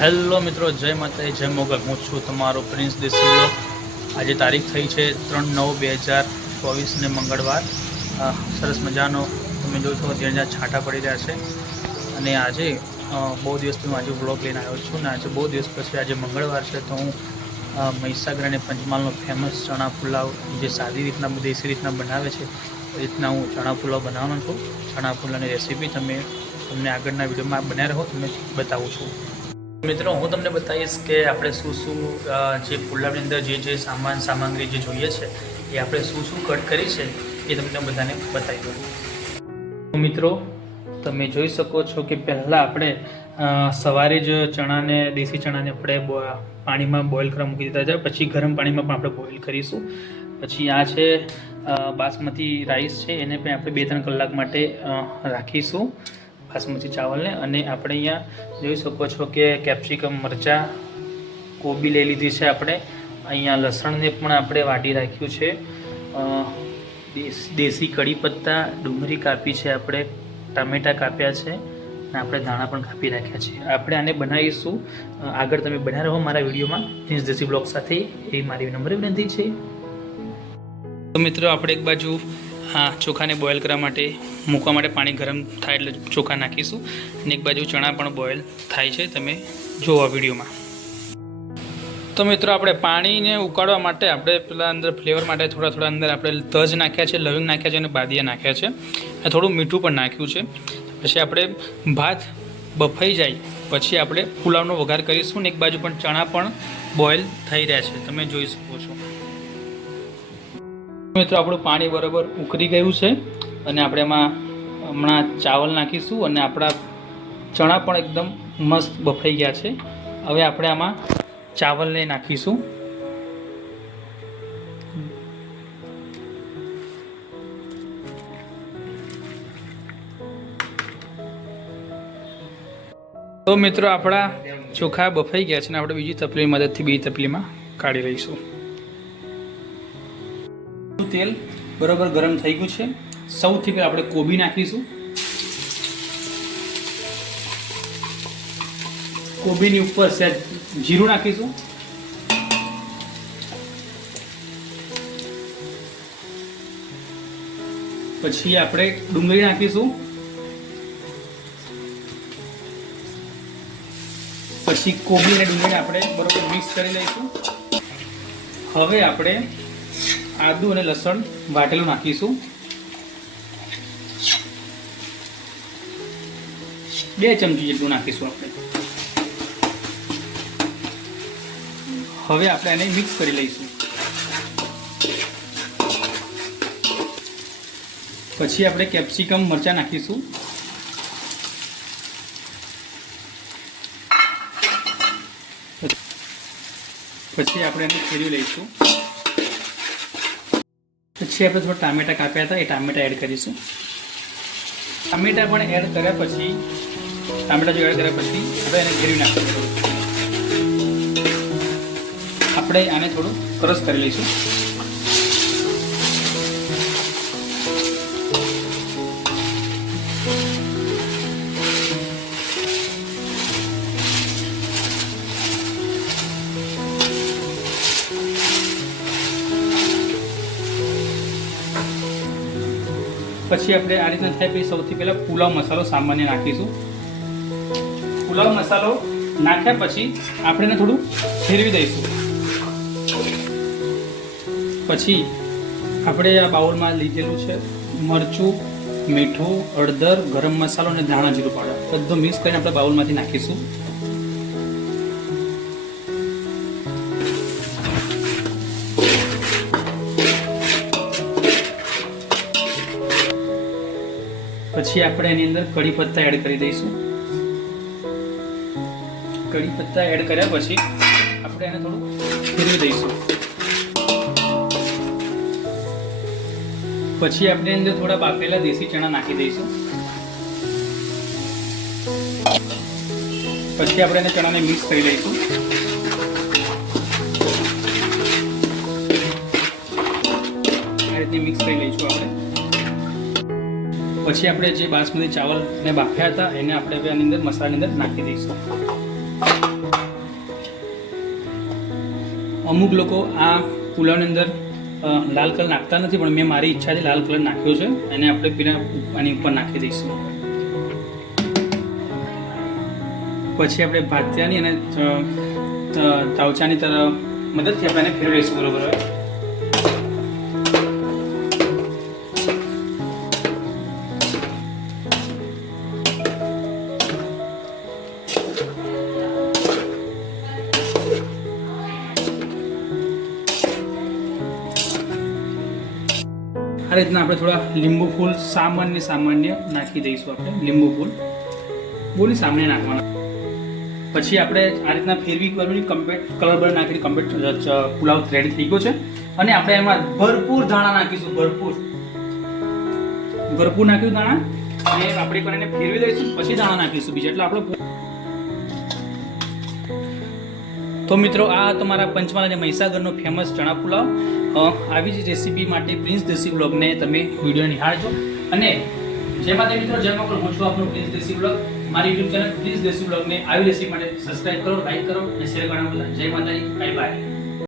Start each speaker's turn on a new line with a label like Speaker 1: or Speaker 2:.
Speaker 1: Hello મિત્રો, જય માતા જય મોગલ. હું છું તમારો પ્રિન્સ દેશી આજે તારીખ થઈ છે ત્રણ નવ બે હજાર ચોવીસને મંગળવાર. સરસ મજાનો, તમે જોશો અત્યારે જ્યાં છાંટા પડી રહ્યા છે. અને આજે બહુ દિવસથી હું આજે બ્લોગ લઈને આવ્યો છું ને આજે બહુ દિવસ પછી આજે મંગળવાર છે તો હું મહીસાગર અને પંચમહાલનો ફેમસ ચણા પુલાવ જે સાદી રીતના, દેશી રીતના બનાવે છે, એ રીતના હું ચણા પુલાવ બનાવવાનો છું. ચણા પુલાવની રેસીપી તમે તમને આગળના વિડીયોમાં બન્યા રહો, તમને બતાવું છું. મિત્રો, હું તમને બતાવીશ કે આપણે શું શું જે પુલાવની અંદર જે જે સામાન, સામગ્રી જે જોઈએ છે, એ આપણે શું શું કટ કરી છે, એ તમને બધાને બતાવી દઉં. મિત્રો, તમે જોઈ શકો છો કે પહેલાં આપણે સવારે જ ચણાને, દેશી ચણાને આપણે પાણીમાં બોઇલ કરવા મૂકી દીધા છે. પછી ગરમ પાણીમાં પણ આપણે બોઇલ કરીશું. પછી આ છે બાસમતી રાઈસ છે, એને પણ આપણે બે ત્રણ કલાક માટે રાખીશું. બાસમતી ચાવલને અને આપણે અહીંયા જોઈ શકો છો કે કેપ્સિકમ, મરચાં, કોબી લઈ લીધી છે આપણે. અહીંયા લસણને પણ આપણે વાટી રાખ્યું છે. દેશ- કઢી પત્તા ડુંગળી કાપી છે આપણે, ટામેટાં કાપ્યા છે અને આપણે ધાણા પણ કાપી રાખ્યા છે. આપણે આને બનાવીશું. આગળ તમે બન્યા રહો મારા વિડીયોમાં. ફિન્સ દેશી બ્લોગ સાથે. એ મારી નંબર વિનંતી છે. તો મિત્રો, આપણે એક બાજુ હા, ચોખાને બોઇલ કરવા માટે, મૂકવા માટે પાણી ગરમ થાય એટલે ચોખા નાખીશું અને એક બાજુ ચણા પણ બોઇલ થાય છે, તમે જુઓ વિડીયોમાં. તો મિત્રો, આપણે પાણીને ઉકાળવા માટે આપણે પેલા અંદર ફ્લેવર માટે થોડા થોડા અંદર આપણે તજ નાખ્યા છે, લવિંગ નાખ્યા છે અને બાદિયા નાખ્યા છે. અને થોડું મીઠું પણ નાખ્યું છે. પછી આપણે ભાત બફાઈ જાય, પછી આપણે પુલાવનો વઘાર કરીશું ને એક બાજુ પણ ચણા પણ બોઇલ થઈ રહ્યા છે, તમે જોઈ શકો છો. મિત્રો, આપણું પાણી બરાબર ઉકળી ગયું છે અને આપણે એમાં હમણાં ચાવલ નાખીશું અને આપણા ચણા પણ એકદમ મસ્ત બફાઈ ગયા છે. હવે આપણે આમાં ચાવલને નાખીશું. તો મિત્રો, આપણા ચોખા બફાઈ ગયા છે અને આપણે બીજી તપલીની મદદથી બીજી તપલીમાં કાઢી લઈશું. તેલ બરોબર ગરમ થઈ ગયું છે. સૌથી પહેલાં આપણે કોબી નાખીશું. કોબીની ઉપર સહેજ જીરું નાખીશું. પછી આપણે ડુંગળી નાખીશું. પછી કોબી અને ડુંગળી આપણે બરોબર મિક્સ કરી લઈશું. હવે આપણે આદુ અને લસણ વાટેલું નાખીશું. બે ચમચી જેટલું નાખીશું આપણે. હવે આપણે એને મિક્સ કરી લઈશું. પછી આપણે કેપ્સિકમ મરચાં નાખીશું. પછી આપણે એને ફેરવી લઈશું. પછી આપણે થોડા ટામેટા કાપ્યા હતા, એ ટામેટા એડ કરીશું. ટામેટા પણ એડ કર્યા પછી, ટામેટા જો એડ કર્યા પછી આપણે એને ઘેરી નાખીશું. આપણે આને થોડું ક્રશ કરી લઈશું. પછી આપણે આ રીતના થાય પછી સૌથી પહેલાં પુલાવ મસાલો સામાન્ય નાખીશું. પુલાવ મસાલો નાખ્યા પછી આપણે એને થોડું ફેરવી દઈશું. પછી આપણે આ બાઉલમાં લીધેલું છે મરચું, મીઠું, હળદર, ગરમ મસાલો અને ધાણા જીરું પાવડર. બધું મિક્સ કરીને આપણે બાઉલમાંથી નાખીશું. પછી આપણે એની અંદર કઢી પત્તા એડ કરી દઈશું. કઢી પત્તા એડ કર્યા પછી આપણે એને થોડું ફેરવી દઈશું. પછી આપણે અંદર થોડા બાફેલા દેશી ચણા નાખી દઈશું. પછી આપણે એને ચણાને મિક્સ કરી લઈશું રીતની મિક્સ કરી લઈશું આપણે. પછી આપણે જે બાસમતી ચાવલને બાફ્યા હતા, એને આપણે હવે આની અંદર મસાલાની અંદર નાખી દઈશું. અમુક લોકો આ પુલાવની અંદર લાલ કલર નાખતા નથી, પણ મેં મારી ઈચ્છાથી લાલ કલર નાખ્યો છે, એને આપણે પેલા આની ઉપર નાખી દઈશું. પછી આપણે ભાત્યાની અને તાવચાની તરફ મદદથી આપણે એને ફેરવીશું, બરોબર આ રીતના આપણે થોડા લીંબુ ફૂલ સામાન્ય સામાન્ય નાખી દઈશું આપણે, લીંબુ ફૂલ. બોલી સામાન્ય નાખવાના. પછી આપણે આ રીતના ફેરવી કરવી કમ્પેટ કલર બર નાખીને કમ્પેટ પુલાવ રેડી થઈ ગયો છે. અને આપણે એમાં ભરપૂર દાણા નાખીશું, ભરપૂર. ભરપૂર નાખ્યું દાણા અને આપણે કરીને ફેરવી દઈશું પછી દાણા નાખીશું બીજા. એટલે આપણો તો મિત્રો, આ તમારા પંચમહાલ અને મહીસાગરનો ફેમસ ચણા પુલાવ. આવી જ રેસીપી માટે પ્રિન્સ દેશી બ્લોગને તમે વીડિયો નિહાળજો. અને જે માટે મિત્રો જેમ પણ હું છું આપણો પ્રિન્સ દેસી બ્લોગ મારી યુટ્યુબ ચેનલ પ્રિન્સ દેશી બ્લોગને આવી રેસીપી માટે સબસ્ક્રાઇબ કરો લાઈક કરો અને શેર કરવાનું જય માતાજી. Bye bye